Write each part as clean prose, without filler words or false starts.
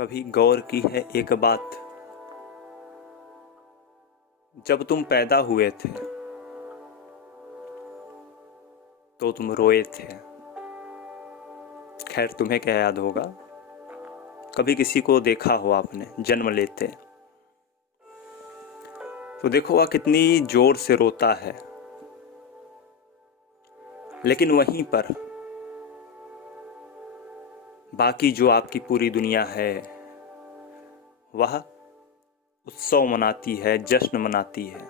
कभी गौर की है एक बात। जब तुम पैदा हुए थे तो तुम रोए थे। खैर तुम्हें क्या याद होगा, कभी किसी को देखा हो आपने जन्म लेते, तो देखो वह कितनी जोर से रोता है, लेकिन वहीं पर बाकी जो आपकी पूरी दुनिया है वह उत्सव मनाती है, जश्न मनाती है।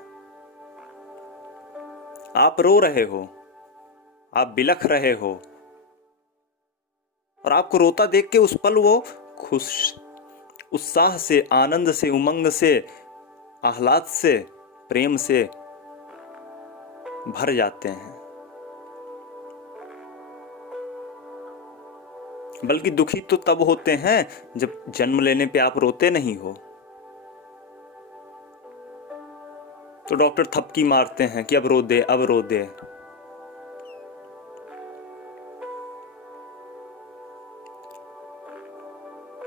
आप रो रहे हो, आप बिलख रहे हो, और आपको रोता देख के उस पल वो खुश, उत्साह से, आनंद से, उमंग से, आह्लाद से, प्रेम से भर जाते हैं। बल्कि दुखी तो तब होते हैं जब जन्म लेने पे आप रोते नहीं हो, तो डॉक्टर थपकी मारते हैं कि अब रो दे, अब रो दे।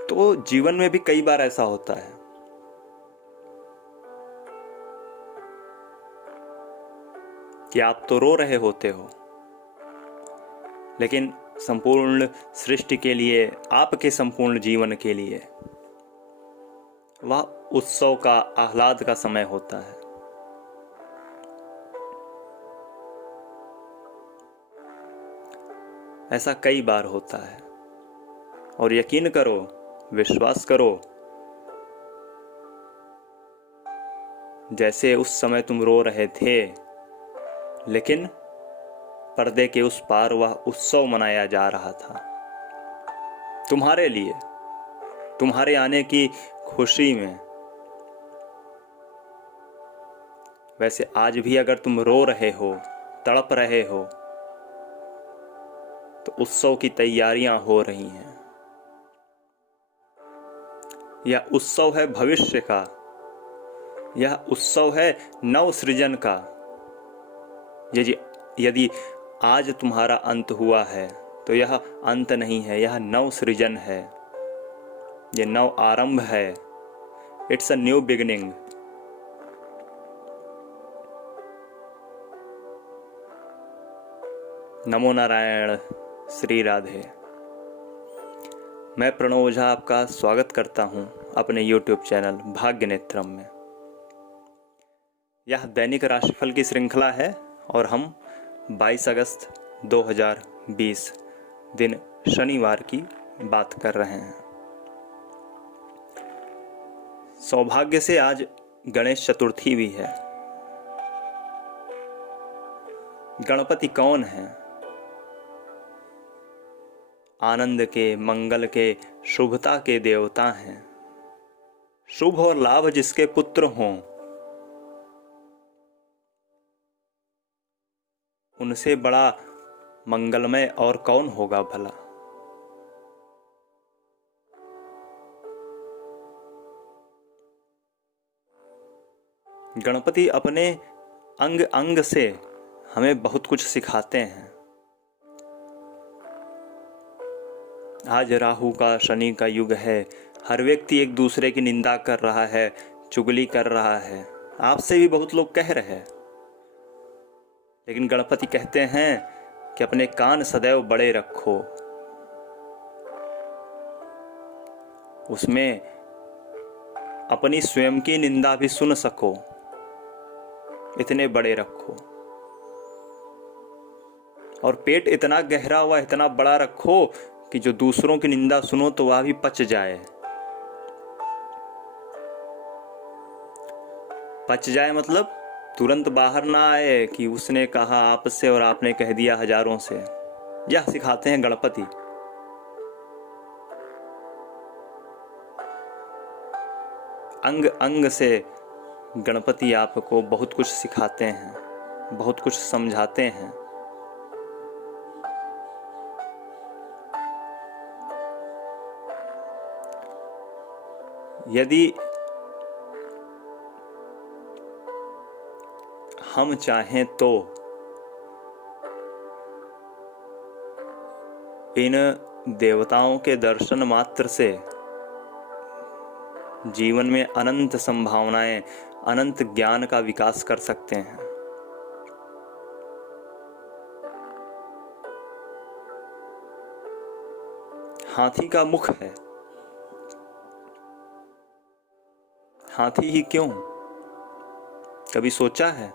तो जीवन में भी कई बार ऐसा होता है कि आप तो रो रहे होते हो, लेकिन संपूर्ण सृष्टि के लिए, आपके संपूर्ण जीवन के लिए वह उत्सव का, आह्लाद का समय होता है। ऐसा कई बार होता है, और यकीन करो, विश्वास करो, जैसे उस समय तुम रो रहे थे, लेकिन पर्दे के उस पार वह उत्सव मनाया जा रहा था तुम्हारे लिए, तुम्हारे आने की खुशी में। वैसे आज भी अगर तुम रो रहे हो, तड़प रहे हो, तो उत्सव की तैयारियां हो रही हैं। यह उत्सव है भविष्य का, यह उत्सव है नव सृजन का। यदि आज तुम्हारा अंत हुआ है तो यह अंत नहीं है, यह नव सृजन है, यह नव आरंभ है। It's a new beginning. नमो नारायण, श्री राधे। मैं प्रणव ओझा आपका स्वागत करता हूं अपने YouTube चैनल भाग्य नेत्रम में। यह दैनिक राशिफल की श्रृंखला है और हम 22 अगस्त 2020 दिन शनिवार की बात कर रहे हैं। सौभाग्य से आज गणेश चतुर्थी भी है। गणपति कौन है? आनंद के, मंगल के, शुभता के देवता हैं। शुभ और लाभ जिसके पुत्र हों, उनसे बड़ा मंगलमय और कौन होगा भला। गणपति अपने अंग अंग से हमें बहुत कुछ सिखाते हैं। आज राहु का, शनि का युग है। हर व्यक्ति एक दूसरे की निंदा कर रहा है, चुगली कर रहा है। आपसे भी बहुत लोग कह रहे हैं, लेकिन गणपति कहते हैं कि अपने कान सदैव बड़े रखो, उसमें अपनी स्वयं की निंदा भी सुन सको, इतने बड़े रखो। और पेट इतना गहरा हुआ, इतना बड़ा रखो कि जो दूसरों की निंदा सुनो तो वह भी पच जाए। पच जाए मतलब तुरंत बाहर ना आए कि उसने कहा आपसे और आपने कह दिया हजारों से। यह सिखाते हैं गणपति। अंग अंग से गणपति आपको बहुत कुछ सिखाते हैं, बहुत कुछ समझाते हैं। यदि हम चाहें तो इन देवताओं के दर्शन मात्र से जीवन में अनंत संभावनाएं, अनंत ज्ञान का विकास कर सकते हैं। हाथी का मुख है, हाथी ही क्यों? कभी सोचा है?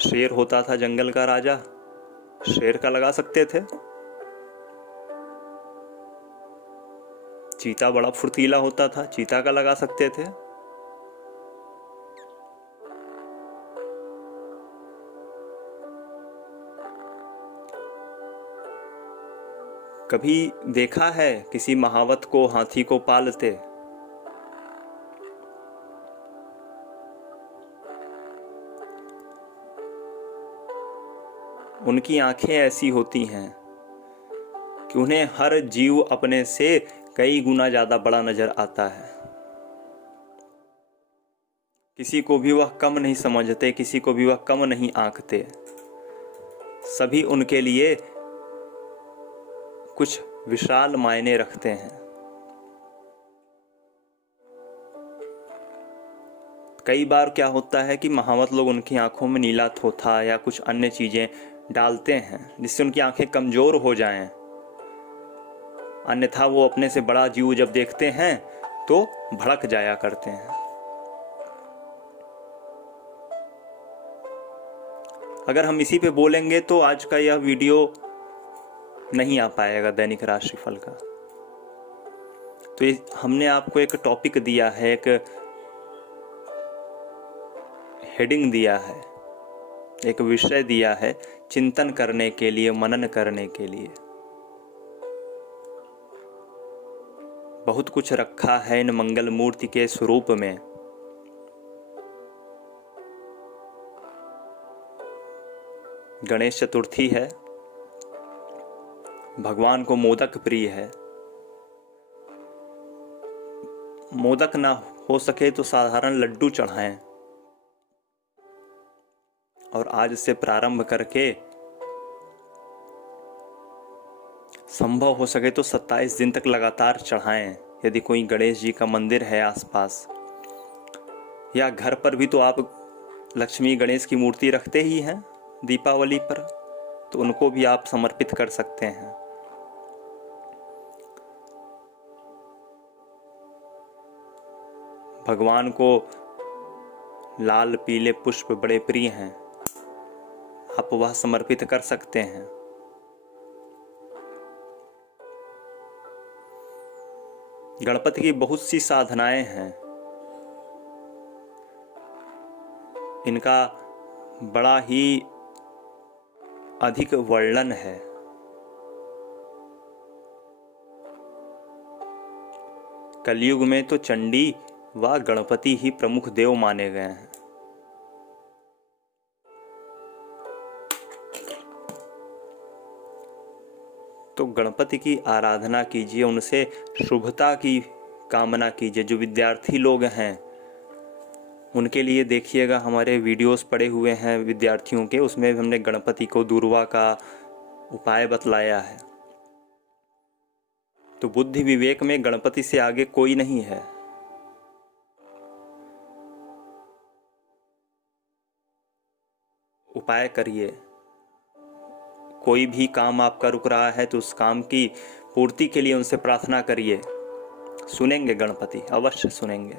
शेर होता था जंगल का राजा, शेर का लगा सकते थे। चीता बड़ा फुर्तीला होता था, चीता का लगा सकते थे। कभी देखा है किसी महावत को हाथी को पालते? उनकी आंखें ऐसी होती हैं कि उन्हें हर जीव अपने से कई गुना ज्यादा बड़ा नजर आता है। किसी को भी वह कम नहीं समझते, किसी को भी वह कम नहीं आंकते। सभी उनके लिए कुछ विशाल मायने रखते हैं। कई बार क्या होता है कि महावत लोग उनकी आंखों में नीला थोथा या कुछ अन्य चीजें डालते हैं जिससे उनकी आंखें कमजोर हो जाएं। अन्यथा वो अपने से बड़ा जीव जब देखते हैं तो भड़क जाया करते हैं। अगर हम इसी पे बोलेंगे तो आज का यह वीडियो नहीं आ पाएगा दैनिक राशिफल का। तो हमने आपको एक टॉपिक दिया है, एक हेडिंग दिया है, एक विषय दिया है चिंतन करने के लिए, मनन करने के लिए। बहुत कुछ रखा है इन मंगल मूर्ति के स्वरूप में। गणेश चतुर्थी है, भगवान को मोदक प्रिय है। मोदक ना हो सके तो साधारण लड्डू चढ़ाएं। और आज से प्रारंभ करके संभव हो सके तो 27 दिन तक लगातार चढ़ाएं। यदि कोई गणेश जी का मंदिर है आसपास, या घर पर भी तो आप लक्ष्मी गणेश की मूर्ति रखते ही हैं दीपावली पर, तो उनको भी आप समर्पित कर सकते हैं। भगवान को लाल पीले पुष्प बड़े प्रिय हैं, आप वह समर्पित कर सकते हैं। गणपति की बहुत सी साधनाएं हैं, इनका बड़ा ही अधिक वर्णन है। कलयुग में तो चंडी व गणपति ही प्रमुख देव माने गए हैं। तो गणपति की आराधना कीजिए, उनसे शुभता की कामना कीजिए। जो विद्यार्थी लोग हैं उनके लिए देखिएगा, हमारे वीडियोस पड़े हुए हैं विद्यार्थियों के, उसमें हमने गणपति को दूर्वा का उपाय बतलाया है। तो बुद्धि विवेक में गणपति से आगे कोई नहीं है। उपाय करिए। कोई भी काम आपका रुक रहा है तो उस काम की पूर्ति के लिए उनसे प्रार्थना करिए। सुनेंगे गणपति, अवश्य सुनेंगे।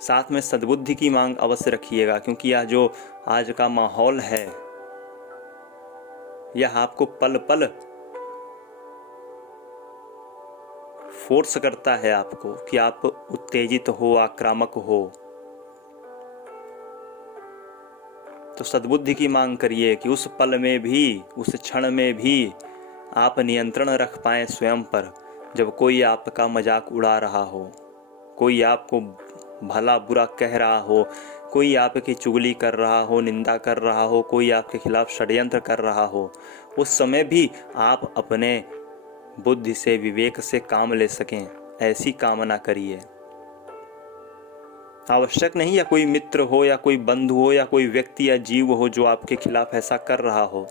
साथ में सद्बुद्धि की मांग अवश्य रखिएगा, क्योंकि यह जो आज का माहौल है यह आपको पल पल फोर्स करता है आपको कि आप उत्तेजित हो, आक्रामक हो। तो सद्बुद्धि की मांग करिए कि उस पल में भी, उस क्षण में भी आप नियंत्रण रख पाएं स्वयं पर। जब कोई आपका मजाक उड़ा रहा हो, कोई आपको भला बुरा कह रहा हो, कोई आपकी चुगली कर रहा हो, निंदा कर रहा हो, कोई आपके खिलाफ षड्यंत्र कर रहा हो, उस समय भी आप अपने बुद्धि से, विवेक से काम ले सकें, ऐसी कामना करिए। आवश्यक नहीं या कोई मित्र हो या कोई बंधु हो या कोई व्यक्ति या जीव हो जो आपके खिलाफ ऐसा कर रहा हो।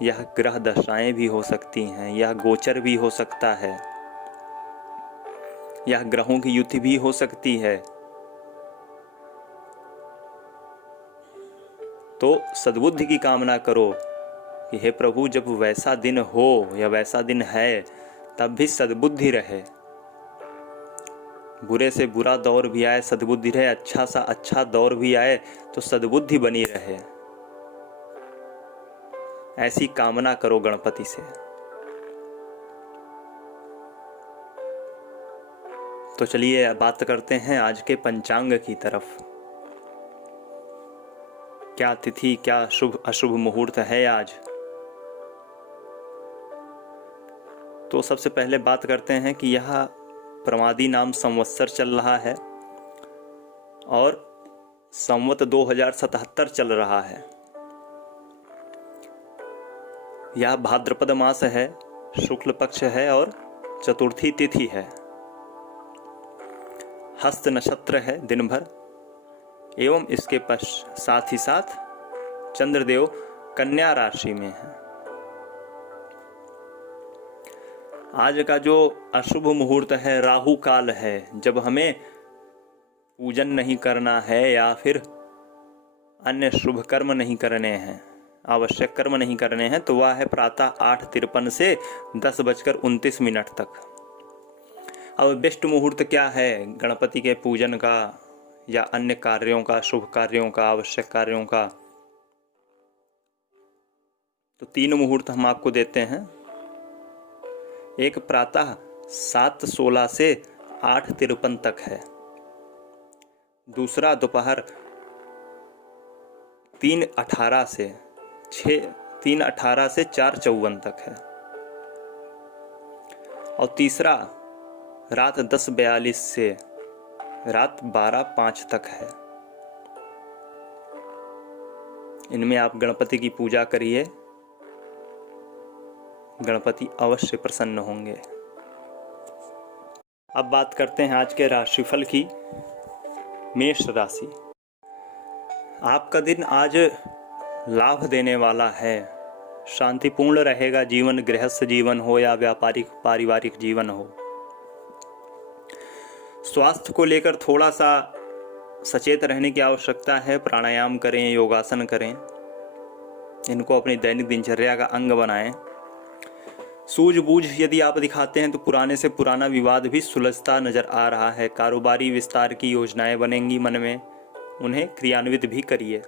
यह ग्रह दशाएं भी हो सकती हैं, यह गोचर भी हो सकता है, यह ग्रहों की युति भी हो सकती है। तो सद्बुद्धि की कामना करो कि हे प्रभु, जब वैसा दिन हो या वैसा दिन है तब भी सद्बुद्धि रहे। बुरे से बुरा दौर भी आए सद्बुद्धि रहे, अच्छा सा अच्छा दौर भी आए तो सद्बुद्धि बनी रहे। ऐसी कामना करो गणपति से। तो चलिए बात करते हैं आज के पंचांग की तरफ। क्या तिथि, क्या शुभ अशुभ मुहूर्त है आज। तो सबसे पहले बात करते हैं कि यह प्रमादी नाम संवत्सर चल रहा है और संवत 2077 चल रहा है। यह भाद्रपद मास है, शुक्ल पक्ष है और चतुर्थी तिथि है। हस्त नक्षत्र है दिन भर एवं इसके साथ ही साथ चंद्रदेव कन्या राशि में है। आज का जो अशुभ मुहूर्त है राहु काल है, जब हमें पूजन नहीं करना है या फिर अन्य शुभ कर्म नहीं करने हैं, आवश्यक कर्म नहीं करने हैं, तो वह है प्रातः 8:53 से 10:29 तक। अब बेस्ट मुहूर्त क्या है गणपति के पूजन का या अन्य कार्यों का, शुभ कार्यों का, आवश्यक कार्यों का? तो 3 मुहूर्त हम आपको देते हैं। एक प्रातः 7:16 से 8:53 तक है। दूसरा दोपहर 3:18 से 4:54 तक है। और तीसरा रात 10:42 से रात 12:05 तक है। इनमें आप गणपति की पूजा करिए, गणपति अवश्य प्रसन्न होंगे। अब बात करते हैं आज के राशिफल की। मेष राशि, आपका दिन आज लाभ देने वाला है, शांतिपूर्ण रहेगा जीवन, गृहस्थ जीवन हो या व्यापारिक पारिवारिक जीवन हो। स्वास्थ्य को लेकर थोड़ा सा सचेत रहने की आवश्यकता है। प्राणायाम करें, योगासन करें, इनको अपनी दैनिक दिनचर्या का अंग बनाएं। सूझबूझ यदि आप दिखाते हैं तो पुराने से पुराना विवाद भी सुलझता नजर आ रहा है। कारोबारी विस्तार की योजनाएं बनेंगी मन में, उन्हें क्रियान्वित भी करिए।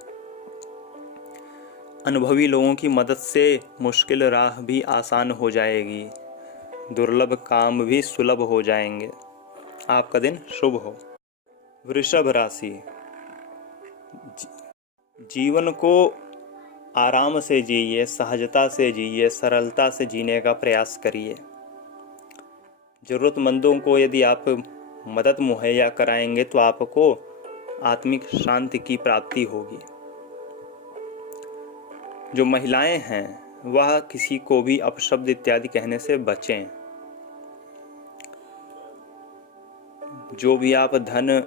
अनुभवी लोगों की मदद से मुश्किल राह भी आसान हो जाएगी, दुर्लभ काम भी सुलभ हो जाएंगे। आपका दिन शुभ हो। वृषभ राशि, जीवन को आराम से जिए, सहजता से जिए, सरलता से जीने का प्रयास करिए। ज़रूरतमंदों को यदि आप मदद मुहैया कराएंगे तो आपको आत्मिक शांति की प्राप्ति होगी। जो महिलाएं हैं वह किसी को भी अपशब्द इत्यादि कहने से बचें। जो भी आप धन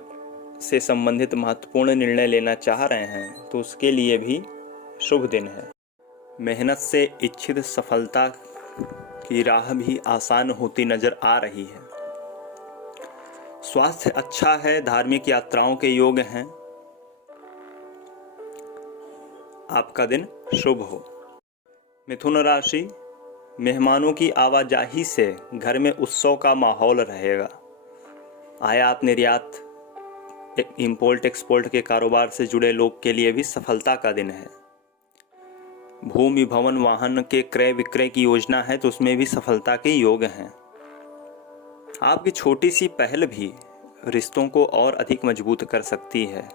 से संबंधित महत्वपूर्ण निर्णय लेना चाह रहे हैं तो उसके लिए भी शुभ दिन है। मेहनत से इच्छित सफलता की राह भी आसान होती नजर आ रही है। स्वास्थ्य अच्छा है, धार्मिक यात्राओं के योग हैं। आपका दिन शुभ हो। मिथुन राशि, मेहमानों की आवाजाही से घर में उत्सव का माहौल रहेगा। आयात निर्यात, इंपोर्ट एक्सपोर्ट के कारोबार से जुड़े लोग के लिए भी सफलता का दिन है। भूमि भवन वाहन के क्रय विक्रय की योजना है तो उसमें भी सफलता के योग हैं। आपकी छोटी सी पहल भी रिश्तों को और अधिक मजबूत कर सकती है।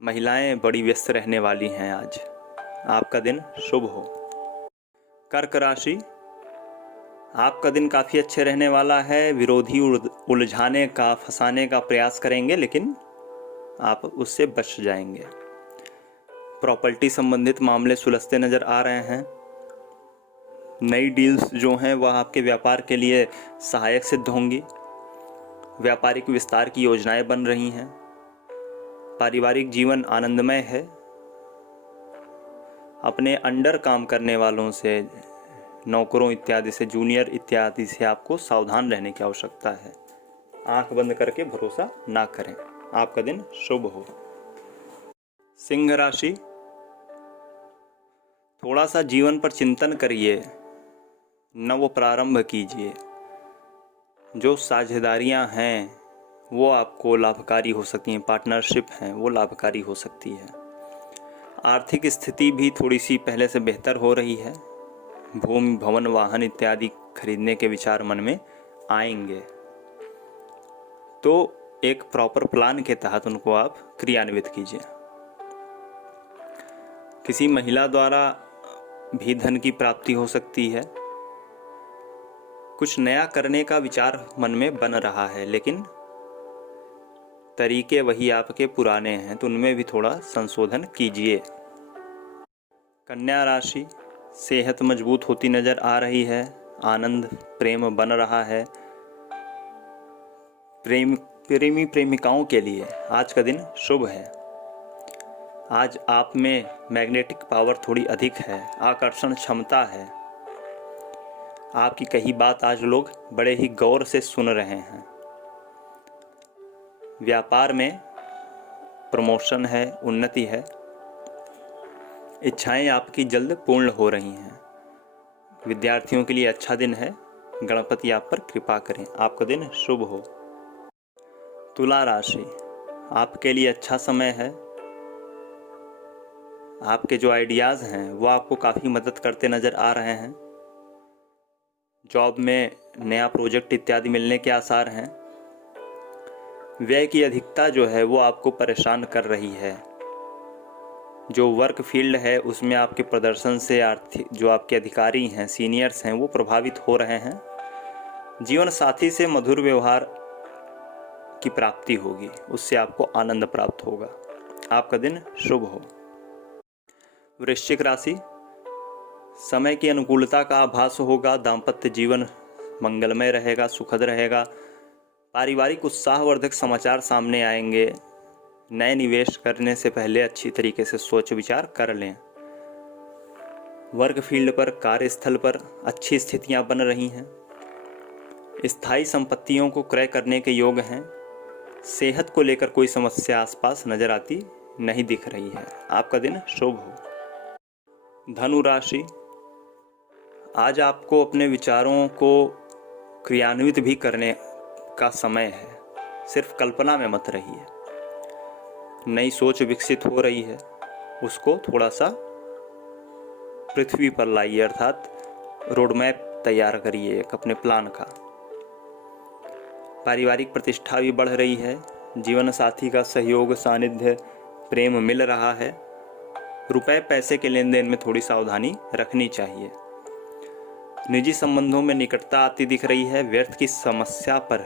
महिलाएं बड़ी व्यस्त रहने वाली हैं आज। आपका दिन शुभ हो। कर्क राशि, आपका दिन काफ़ी अच्छे रहने वाला है। विरोधी उलझाने का, फंसाने का प्रयास करेंगे लेकिन आप उससे बच जाएंगे। प्रॉपर्टी संबंधित मामले सुलझते नज़र आ रहे हैं। नई डील्स जो हैं वह आपके व्यापार के लिए सहायक सिद्ध होंगी। व्यापारिक विस्तार की योजनाएं बन रही हैं। पारिवारिक जीवन आनंदमय है। अपने अंडर काम करने वालों से, नौकरों इत्यादि से, जूनियर इत्यादि से आपको सावधान रहने की आवश्यकता है। आंख बंद करके भरोसा ना करें। आपका दिन शुभ हो। सिंह राशि, थोड़ा सा जीवन पर चिंतन करिए, नव प्रारंभ कीजिए। जो साझेदारियां हैं वो आपको लाभकारी हो सकती हैं, पार्टनरशिप हैं वो लाभकारी हो सकती है। आर्थिक स्थिति भी थोड़ी सी पहले से बेहतर हो रही है। भूमि, भवन, वाहन इत्यादि खरीदने के विचार मन में आएंगे, तो एक प्रॉपर प्लान के तहत उनको आप क्रियान्वित कीजिए। किसी महिला द्वारा भी धन की प्राप्ति हो सकती है। कुछ नया करने का विचार मन में बन रहा है, लेकिन तरीके वही आपके पुराने हैं, तो उनमें भी थोड़ा संशोधन कीजिए। कन्या राशि, सेहत मजबूत होती नजर आ रही है। आनंद, प्रेम बन रहा है। प्रेमी प्रेमिकाओं के लिए आज का दिन शुभ है। आज आप में मैग्नेटिक पावर थोड़ी अधिक है, आकर्षण क्षमता है। आपकी कही बात आज लोग बड़े ही गौर से सुन रहे हैं। व्यापार में प्रमोशन है, उन्नति है। इच्छाएं आपकी जल्द पूर्ण हो रही हैं। विद्यार्थियों के लिए अच्छा दिन है। गणपति आप पर कृपा करें। आपका दिन शुभ हो। तुला राशि, आपके लिए अच्छा समय है। आपके जो आइडियाज़ हैं वो आपको काफ़ी मदद करते नज़र आ रहे हैं। जॉब में नया प्रोजेक्ट इत्यादि मिलने के आसार हैं। व्यय की अधिकता जो है वो आपको परेशान कर रही है। जो वर्क फील्ड है उसमें आपके प्रदर्शन से आर्थिक जो आपके अधिकारी हैं, सीनियर्स हैं, वो प्रभावित हो रहे हैं। जीवन साथी से मधुर व्यवहार की प्राप्ति होगी, उससे आपको आनंद प्राप्त होगा। आपका दिन शुभ हो। वृश्चिक राशि, समय की अनुकूलता का आभास होगा। दाम्पत्य जीवन मंगलमय रहेगा, सुखद रहेगा। पारिवारिक उत्साहवर्धक समाचार सामने आएंगे। नए निवेश करने से पहले अच्छी तरीके से सोच विचार कर लें। वर्क फील्ड पर, कार्यस्थल पर अच्छी स्थितियां बन रही हैं। स्थायी संपत्तियों को क्रय करने के योग हैं। सेहत को लेकर कोई समस्या आसपास नजर आती नहीं दिख रही है। आपका दिन शुभ हो। धनु राशि, आज आपको अपने विचारों को क्रियान्वित भी करने का समय है। सिर्फ कल्पना में मत रहिए। नई सोच विकसित हो रही है, उसको थोड़ा सा पृथ्वी पर लाइए, अर्थात रोड मैप तैयार करिए एक अपने प्लान का। पारिवारिक प्रतिष्ठा भी बढ़ रही है। जीवन साथी का सहयोग, सानिध्य, प्रेम मिल रहा है। रुपए पैसे के लेन देन में थोड़ी सावधानी रखनी चाहिए। निजी संबंधों में निकटता आती दिख रही है। व्यर्थ की समस्या पर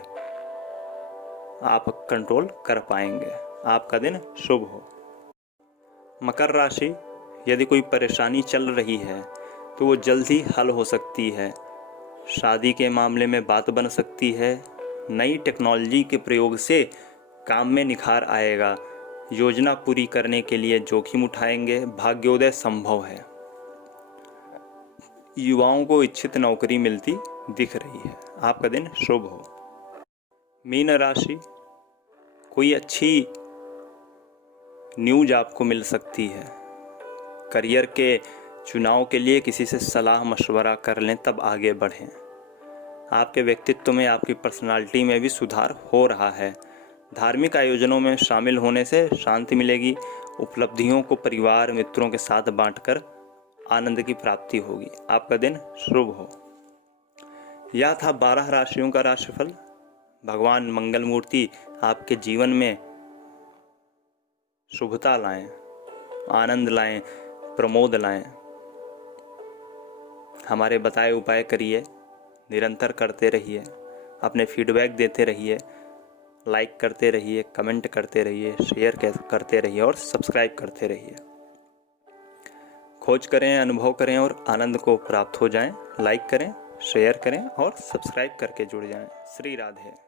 आप कंट्रोल कर पाएंगे। आपका दिन शुभ हो। मकर राशि, यदि कोई परेशानी चल रही है तो वो जल्द ही हल हो सकती है। शादी के मामले में बात बन सकती है। नई टेक्नोलॉजी के प्रयोग से काम में निखार आएगा। योजना पूरी करने के लिए जोखिम उठाएंगे। भाग्योदय संभव है। युवाओं को इच्छित नौकरी मिलती दिख रही है। आपका दिन शुभ हो। मीन राशि, कोई अच्छी न्यूज आपको मिल सकती है। करियर के चुनाव के लिए किसी से सलाह मशवरा कर लें, तब आगे बढ़ें। आपके व्यक्तित्व में, आपकी पर्सनालिटी में भी सुधार हो रहा है। धार्मिक आयोजनों में शामिल होने से शांति मिलेगी। उपलब्धियों को परिवार मित्रों के साथ बांटकर आनंद की प्राप्ति होगी। आपका दिन शुभ हो। यह था 12 राशियों का राशिफल। भगवान मंगल मूर्ति आपके जीवन में शुभता लाएं, आनंद लाएं, प्रमोद लाएं। हमारे बताए उपाय करिए, निरंतर करते रहिए, अपने फीडबैक देते रहिए, लाइक करते रहिए, कमेंट करते रहिए, शेयर करते रहिए और सब्सक्राइब करते रहिए। खोज करें, अनुभव करें और आनंद को प्राप्त हो जाएं। लाइक करें, शेयर करें और सब्सक्राइब करके जुड़ जाएं। श्री राधे।